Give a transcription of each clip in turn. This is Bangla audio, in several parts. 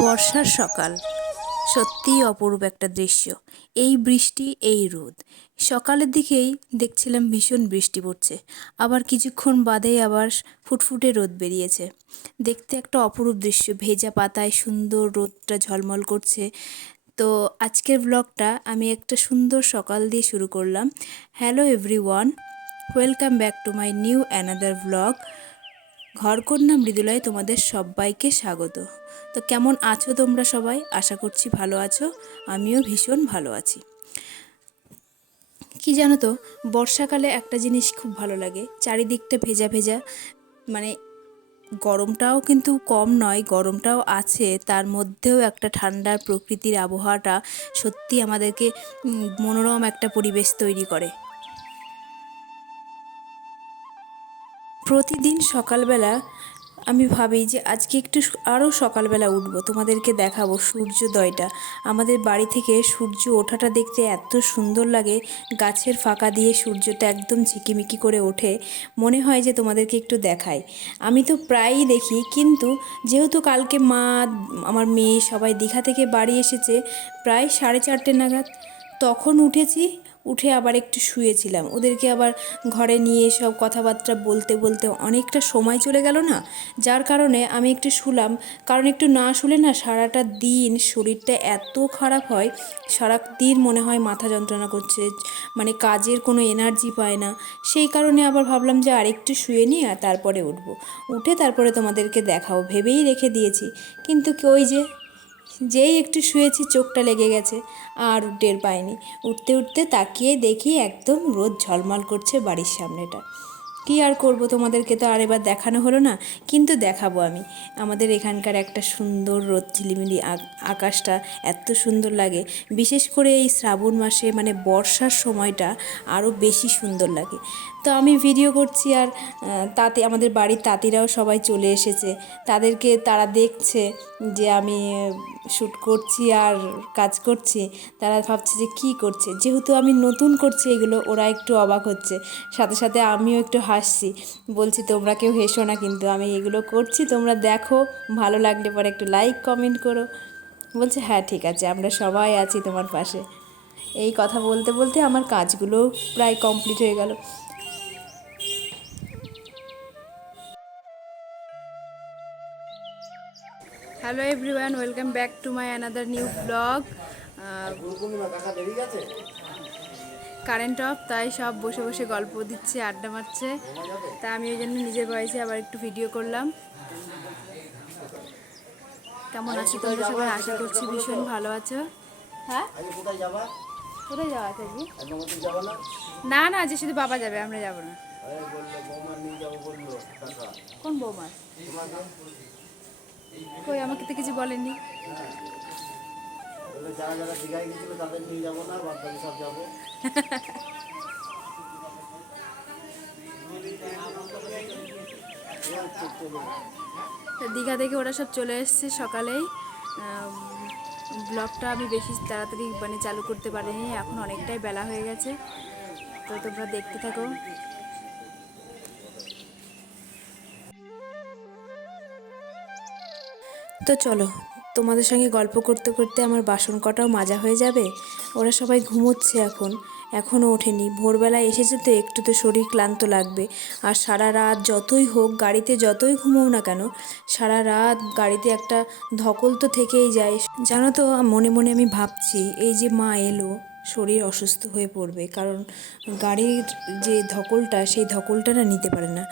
বর্ষার সকাল সত্যিই অপরূপ একটা দৃশ্য। এই বৃষ্টি, এই রোদ। সকালের দিকেই দেখছিলাম ভীষণ বৃষ্টি পড়ছে, আবার কিছুক্ষণ বাদেই আবার ফুটফুটে রোদ বেরিয়েছে। দেখতে একটা অপরূপ দৃশ্য, ভেজা পাতায় সুন্দর রোদটা ঝলমল করছে। তো আজকের ব্লগটা আমি একটা সুন্দর সকাল দিয়ে শুরু করলাম। Hello everyone, welcome back to my new another blog. ঘরকন্যা মৃদুলায় তোমাদের সবাইকে স্বাগত। তো কেমন আছো তোমরা সবাই? আশা করছি ভালো আছো। আমিও ভীষণ ভালো আছি। কি জানো তো, বর্ষাকালে একটা জিনিস খুব ভালো লাগে, চারিদিকটা ভেজা ভেজা, মানে গরমটাও কিন্তু কম নয়, গরমটাও আছে, তার মধ্যেও একটা ঠান্ডার প্রকৃতির আবহাওয়াটা সত্যি আমাদেরকে মনোরম একটা পরিবেশ তৈরি করে। প্রতিদিন সকালবেলা আমি ভাবি যে আজকে একটু আরও সকালবেলা উঠবো, তোমাদেরকে দেখাবো সূর্যোদয়টা। আমাদের বাড়ি থেকে সূর্য ওঠাটা দেখতে এত সুন্দর লাগে, গাছের ফাঁকা দিয়ে সূর্যটা একদম ঝিকিমিকি করে ওঠে, মনে হয় যে তোমাদেরকে একটু দেখাই। আমি তো প্রায়ই দেখি, কিন্তু যেহেতু কালকে মা, আমার মেয়ে সবাই দীঘা থেকে বাড়ি এসেছে প্রায় 4:30 নাগাদ, তখন উঠেছি। উঠে আবার একটু শুয়েছিলাম, ওদেরকে আবার ঘরে নিয়ে সব কথাবার্তা বলতে বলতে অনেকটা সময় চলে গেল না, যার কারণে আমি একটু শুলাম। কারণ একটু না শুলে না সারাটা দিন শরীরটা এত খারাপ হয়, সারা দিন মনে হয় মাথা যন্ত্রণা করছে, মানে কাজের কোনো এনার্জি পায় না। সেই কারণে আবার ভাবলাম যে আরেকটু শুয়ে নিই আর তারপরে উঠবো। উঠে তারপরে তোমাদেরকে দেখাও ভেবেই রেখে দিয়েছি, কিন্তু ওই যে যেই একটু শুয়েছি চোখটা লেগে গেছে, আর টের পাইনি। উঠতে উঠতে তাকিয়ে দেখি একদম রোদ ঝলমল করছে বাড়ির সামনেটা। কী আর করব, তোমাদেরকে তো আর এবার দেখানো হলো না, কিন্তু দেখাবো আমি। আমাদের এখানকার একটা সুন্দর রোদ ঝিলিমিলি আকাশটা এত সুন্দর লাগে, বিশেষ করে এই শ্রাবণ মাসে, মানে বর্ষার সময়টা আরও বেশি সুন্দর লাগে। তো আমি ভিডিও করছি, আর তাতে আমাদের বাড়ির তাঁতিরাও সবাই চলে এসেছে। তারা দেখছে যে আমি শ্যুট করছি আর কাজ করছি। তারা ভাবছে যে কী করছে, যেহেতু আমি নতুন করছি এগুলো, ওরা একটু অবাক হচ্ছে, সাথে সাথে আমিও একটু হাসছি। বলছি তোমরা কেউ হেসো না, কিন্তু আমি এগুলো করছি, তোমরা দেখো, ভালো লাগলে পরে একটু লাইক কমেন্ট করো। বলছে হ্যাঁ ঠিক আছে, আমরা সবাই আছি তোমার পাশে। এই কথা বলতে বলতে আমার কাজগুলো প্রায় কমপ্লিট হয়ে গেল। Hello everyone, welcome back to my another new blog. Current of, তাই সব বসে বসে গল্প দিচ্ছে, আড্ডা মারছে। তা আমি ওই জন্য নিজের বয়সে আবার একটু ভিডিও করলাম। কেমন আছো তোমরা সবাই? আশা করছি ভীষণ ভালো আছো। হ্যাঁ, কোথায় যাওয়া আছে কি? না না, যে শুধু বাবা যাবে, আমরা যাবো না। কোন বৌমা? কই, আমাকে তো কিছু বলেনি। যারা যারা দীঘায় গেছিল তাদের নিয়ে যাবো না, বাদ বাকি সব যাবো। দীঘা থেকে ওরা সব চলে এসছে সকালেই। ব্লগটা আমি বেশি তাড়াতাড়ি মানে চালু করতে পারিনি, এখন অনেকটাই বেলা হয়ে গেছে, তো তোমরা দেখতে থাকো। তো চলো, তোমাদের সঙ্গে গল্প করতে করতে আমার বাসন কটাও মাজা হয়ে যাবে। ওরা সবাই ঘুমোচ্ছে এখনও ওঠেনি। ভোরবেলায় এসেছে তো একটু তো শরীর ক্লান্ত লাগবে। আর সারা রাত যতই হোক, গাড়িতে যতই ঘুমোও না কেন, সারা রাত গাড়িতে একটা ধকল তো থেকেই যায়। জানো তো, মনে মনে আমি ভাবছি এই যে মা এলো, শরীর অসুস্থ হয়ে পড়বে, কারণ গাড়ির যে ধকলটা, সেই ধকলটা না নিতে পারে না।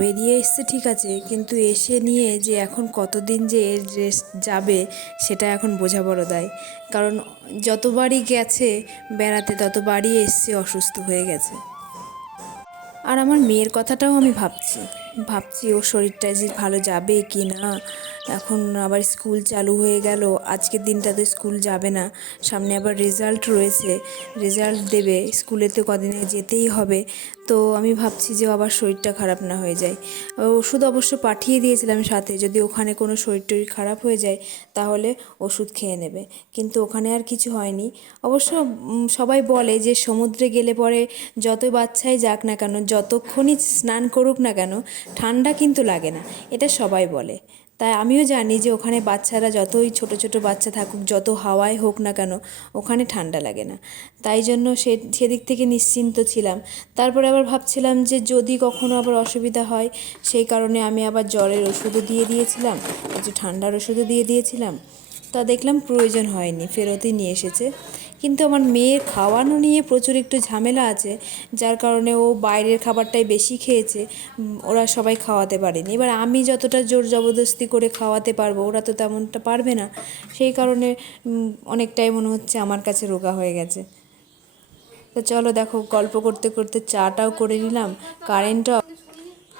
বেরিয়ে এসছে ঠিক আছে, কিন্তু এসে নিয়ে যে এখন কতদিন যে এর রেস্ট যাবে সেটা এখন বোঝা বড় দায়। কারণ যতবারই গেছে বেড়াতে, ততবারই এসছে অসুস্থ হয়ে গেছে। আর আমার মেয়ের কথাটাও আমি ভাবছি ওর শরীরটা যে ভালো যাবে কি না। এখন আবার স্কুল চালু হয়ে গেল, আজকের দিনটাতে স্কুল যাবে না, সামনে আবার রেজাল্ট রয়েছে, রেজাল্ট দেবে, স্কুলে তো কদিনে যেতেই হবে। তো আমি ভাবছি যে আবার শরীরটা খারাপ না হয়ে যায়। ওষুধ অবশ্য পাঠিয়ে দিয়েছিলাম সাথে, যদি ওখানে কোনো শরীর টরীর খারাপ হয়ে যায় তাহলে ওষুধ খেয়ে নেবে, কিন্তু ওখানে আর কিছু হয়নি। অবশ্য সবাই বলে যে সমুদ্রে গেলে পরে যত বাচ্চাই যাক না কেন, যতক্ষণই স্নান করুক না কেন, ঠান্ডা কিন্তু লাগে না, এটা সবাই বলে। তাই আমিও জানি যে ওখানে বাচ্চারা যতই ছোট ছোট বাচ্চা থাকুক, যত হাওয়ায় হোক না কেন, ওখানে ঠান্ডা লাগে না। তাই জন্য সেদিক থেকে নিশ্চিন্ত ছিলাম। তারপরে আবার ভাবছিলাম যে যদি কখনো আবার অসুবিধা হয়, সেই কারণে আমি আবার জ্বরের ওষুধও দিয়ে দিয়েছিলাম, একটু ঠান্ডার ওষুধও দিয়ে দিয়েছিলাম। তা দেখলাম প্রয়োজন হয়নি, ফেরতই নিয়ে এসেছে। কিন্তু আমার মেয়ের খাওয়ানো নিয়ে প্রচুর একটু ঝামেলা আছে, যার কারণে ও বাইরের খাবারটাই বেশি খেয়েছে। ওরা সবাই খাওয়াতে পারেনি। এবার আমি যতটা জোর জবরদস্তি করে খাওয়াতে পারবো, ওরা তো তেমনটা পারবে না। সেই কারণে অনেকটাই মনে হচ্ছে আমার কাছে রোগা হয়ে গেছে। তো চলো দেখো, গল্প করতে করতে চাটাও করে নিলাম, কারেন্টও।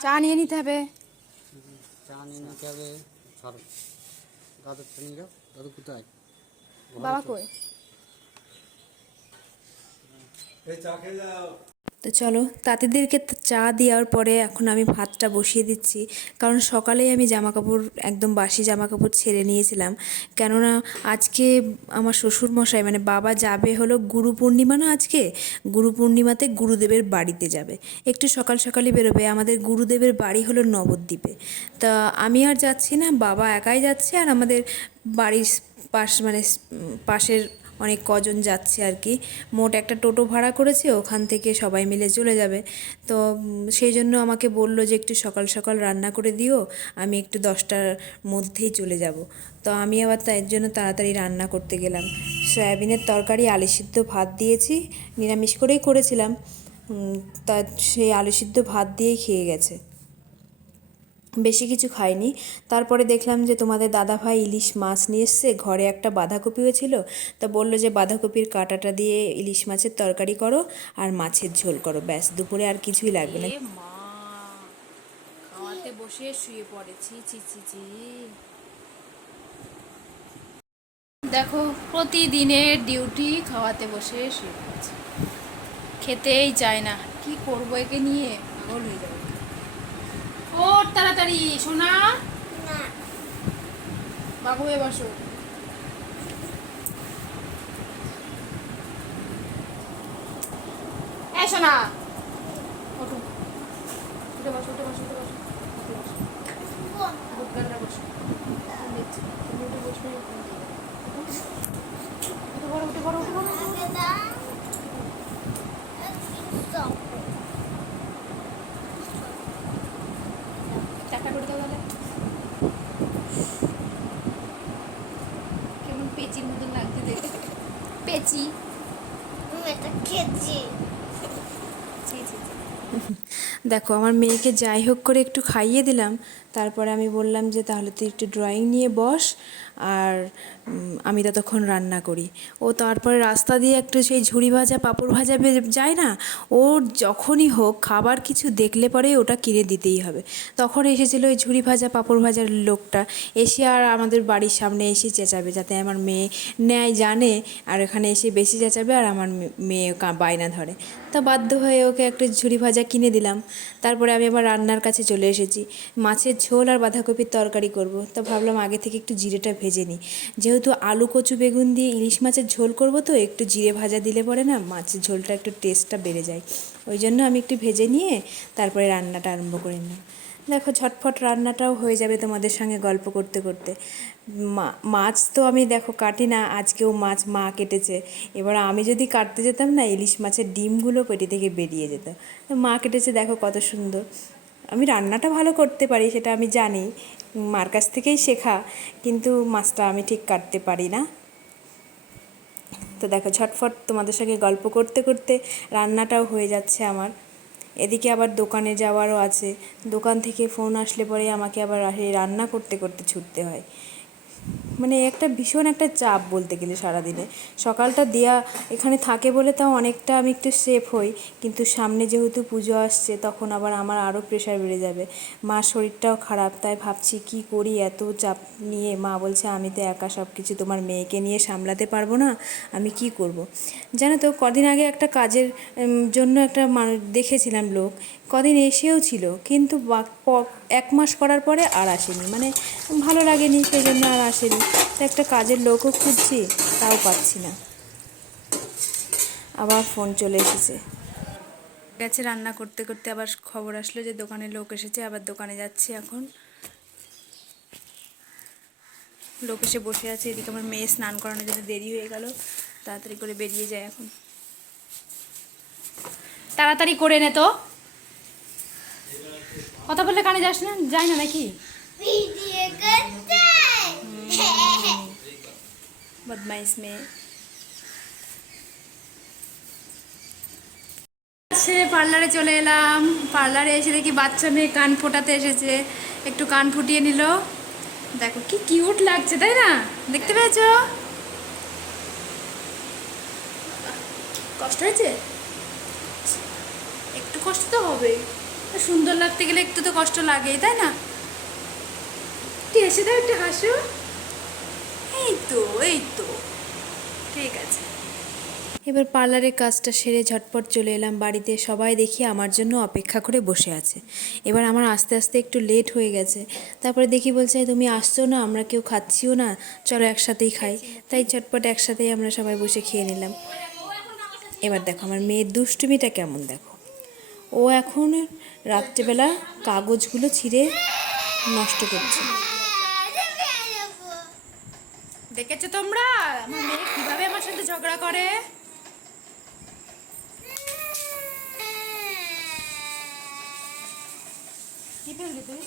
চা নিয়ে নিতে হবে। চা নিয়ে নিতে হবে। দাদু নিয়ে যাও। দাদু কোথায়? বাবা কই? এই চা খেয়ে যাও। তো চলো, তাঁতিদেরকে চা দেওয়ার পরে এখন আমি ভাতটা বসিয়ে দিচ্ছি। কারণ সকালেই আমি জামাকাপড়, একদম বাসি জামাকাপড় ছেড়ে নিয়েছিলাম। কেননা আজকে আমার শ্বশুরমশাই মানে বাবা যাবে হলো গুরু পূর্ণিমা না আজকে, গুরু পূর্ণিমাতে গুরুদেবের বাড়িতে যাবে। একটু সকাল সকালই বেরোবে। আমাদের গুরুদেবের বাড়ি হলো নবদ্বীপে। তা আমি আর যাচ্ছি না, বাবা একাই যাচ্ছে। আর আমাদের বাড়ির মানে পাশের অনেক কজন যাচ্ছে আর কি। মোট একটা টোটো ভাড়া করেছে, ওখান থেকে সবাই মিলে চলে যাবে। তো সেই জন্য আমাকে বলল যে একটু সকাল সকাল রান্না করে দিও, আমি একটু 10টার মধ্যেই চলে যাব। তো আমি আবার তাই জন্য তাড়াতাড়ি রান্না করতে গেলাম। সয়াবিনের তরকারি, আলু সিদ্ধ ভাত দিয়েছি, নিরামিষ করেই করেছিলাম। তা সেই আলু সিদ্ধ ভাত দিয়েই খেয়ে গেছে, বেশি কিছু খাইনি। তারপরে দেখলাম যে তোমাদের দাদাভাই ইলিশ মাছ নিয়ে এসছে, ঘরে একটা বাঁধাকপিও ছিল। তা বললো যে বাঁধাকপির কাঁটাটা দিয়ে ইলিশ মাছের তরকারি করো আর মাছের ঝোল করো, ব্যাস, দুপুরে আর কিছুই লাগবে না। মা, খাওয়াতে বসে শুয়ে পড়েছি, চি চি চি। দেখো, প্রতিদিনের ডিউটি, খাওয়াতে বসে শুয়ে পড়েছে, খেতেই চায় না। কি করবো একে নিয়ে, পাগল হয়ে যাবে। ওর তাড়াতাড়ি সোনা, বাবু হয়ে বসো। এই সোনা, ওঠো, উঠে বসো, উঠে বসো, উঠে বসো, উঠে বসো, বুকগানটা বসো। দেখছি, তুমি উঠে বসবে। উঠে পড়ো, উঠে পড়ো, উঠে পড়ো। টাকা করে দাও তাহলে। কেমন পেঁচির মতন লাগছে দেখতে। পেঁচি। এটা খেয়েছি। দেখো, আমার মেয়েকে যাই হোক করে একটু খাইয়ে দিলাম। তারপরে আমি বললাম যে তাহলে তুই একটু ড্রয়িং নিয়ে বস, আর আমি ততক্ষণ রান্না করি। ও তারপরে রাস্তা দিয়ে একটু সেই ঝুড়ি ভাজা পাঁপড় ভাজা যায় না, ওর যখনই হোক খাবার কিছু দেখলে পরে ওটা কিনে দিতেই হবে। তখন এসেছিলো ওই ঝুড়ি ভাজা পাঁপড় ভাজার লোকটা, এসে আর আমাদের বাড়ির সামনে এসে চেঁচাবে, যাতে আমার মেয়ে নেয় জানে, আর এখানে এসে বেশি চেঁচাবে আর আমার মেয়ে বায়না ধরে। তা বাধ্য হয়ে ওকে একটা ঝুড়ি ভাজা কিনে দিলাম। তারপরে আমি আবার রান্নার কাছে চলে এসেছি, মাছের ঝোল আর বাঁধাকপির তরকারি করব। তা ভাবলাম আগে থেকে একটু জিরেটা ভেজে নিই, যেহেতু আলু কচু বেগুন দিয়ে ইলিশ মাছের ঝোল করব, তো একটু জিরে ভাজা দিলে পরে না মাছের ঝোলটা একটু টেস্টটা বেড়ে যায়। ওই জন্য আমি একটু ভেজে নিয়ে তারপরে রান্নাটা আরম্ভ করে নিলাম। দেখো, ঝটফট রান্নাটাও হয়ে যাবে তোমাদের সঙ্গে গল্প করতে করতে। মাছ তো আমি দেখো কাটি না, আজকেও মাছ মা কেটেছে। এবার আমি যদি কাটতে যেতাম না, ইলিশ মাছের ডিমগুলো পেটি থেকে বেরিয়ে যেত। মা কেটেছে, দেখো কত সুন্দর। আমি রান্নাটা ভালো করতে পারি, সেটা আমি জানি, মার কাছ থেকেই শেখা, কিন্তু মাছটা আমি ঠিক কাটতে পারি না। তো দেখো, ঝটফট তোমাদের সঙ্গে গল্প করতে করতে রান্নাটাও হয়ে যাচ্ছে আমার। এদিকে আবার দোকানে যাওয়ারও আছে, দোকান থেকে ফোন আসলে পরে আমাকে আবার রান্না করতে করতে ছুটতে হয়। মানে একটা ভীষণ একটা চাপ বলতে গেলে সারাদিনে। সকালটা দেয়া এখানে থাকে বলে তাও অনেকটা আমি একটু সেফ হই, কিন্তু সামনে যেহেতু পুজো আসছে, তখন আবার আমার আরও প্রেশার বেড়ে যাবে। মার শরীরটাও খারাপ, তাই ভাবছি কি করি এত চাপ নিয়ে। মা বলছে আমি তো একা সব কিছু তোমার মেয়েকে নিয়ে সামলাতে পারবো না, আমি কি করব। জানো তো, কদিন আগে একটা কাজের জন্য একটা মানুষ দেখেছিলাম, লোক কদিন এসেও ছিল, কিন্তু 1 মাস করার পরে আর আসেনি, মানে ভালো লাগেনি, সেই জন্য আর আসেনি। তো একটা কাজের লোকও খুঁজছি, তাও পাচ্ছি না। আবার ফোন চলে এসেছে, গেছে রান্না করতে করতে, আবার খবর আসলো যে দোকানে লোক এসেছে, আবার দোকানে যাচ্ছি এখন। লোক এসে বসে আছে। এদিকে আমার মেয়ে স্নান করানোর জন্য দেরি হয়ে গেল, তাড়াতাড়ি করে বেরিয়ে যায় এখন। তাড়াতাড়ি করে নে তো, কথা বললে কানে যাস না, যায় না নাকি? ভিডিও করতে বদমাইশ মেয়ে। সেরে পার্লারে চলে এলাম। পার্লারে এসে দেখি বাচ্চা মেয়ে কান ফোটাতে এসেছে, একটু কান ফুটিয়ে নিল। দেখো কি কিউট লাগছে, তাই না? দেখতে পেয়েছো? কষ্ট হয়েছে? একটু কষ্ট তো হবে, সুন্দর লাগতে গেলে একটু তো কষ্ট লাগেই, তাই না? একটু এসে দাও, একটু হাসো। এই তো, এই তো, ঠিক আছে। এবার পার্লারের কাজটা সেরে ঝটপট চলে এলাম বাড়িতে। সবাই দেখি আমার জন্য অপেক্ষা করে বসে আছে। এবার আমার আস্তে আস্তে একটু লেট হয়ে গেছে। তারপরে দেখি বলছে, তুমি আসছো না, আমরা কেউ খাচ্ছিও না, চলো একসাথেই খাই। তাই ঝটপট একসাথেই আমরা সবাই বসে খেয়ে নিলাম। এবার দেখো আমার মেয়ের দুষ্টুমিটা কেমন, দেখো। ও এখন রাত্রেবেলা কাগজগুলো ছিঁড়ে নষ্ট করছে। দেখেছো তোমরা আমার মেয়ে কিভাবে আমার সাথে ঝগড়া করে? কি বললি তুই?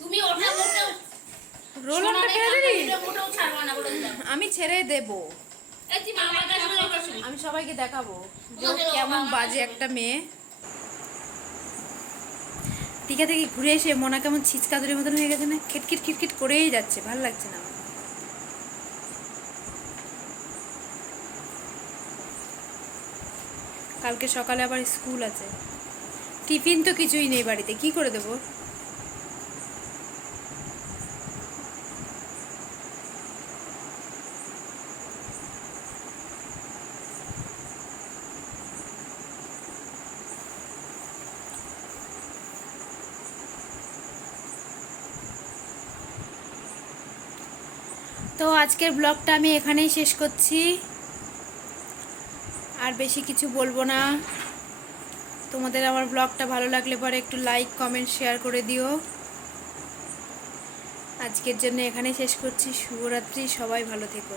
তুমি ওটা মোটেও রোল অনটা ফেলে দিবি? আমি ছেড়ে দেব। আমি সবাইকে দেখাবো যে ও কেমন বাজে একটা মেয়ে। দীঘা থেকে ঘুরে এসে মনা কেমন ছিচকাদুরের মতন হয়ে গেছে না, খিটখিট খিটখিট করেই যাচ্ছে, ভালো লাগছে না আমার। কালকে সকালে আবার স্কুল আছে, টিফিন তো কিছুই নেই বাড়িতে, কি করে দেবো? তো আজকের ব্লগটা আমি এখানেই শেষ করছি, আর বেশি কিছু বলবো না। তোমাদের আমার ব্লগটা ভালো লাগলে পরে একটু লাইক কমেন্ট শেয়ার করে দিও। আজকের জন্য এখানেই শেষ করছি। শুভরাত্রি, সবাই ভালো থেকো।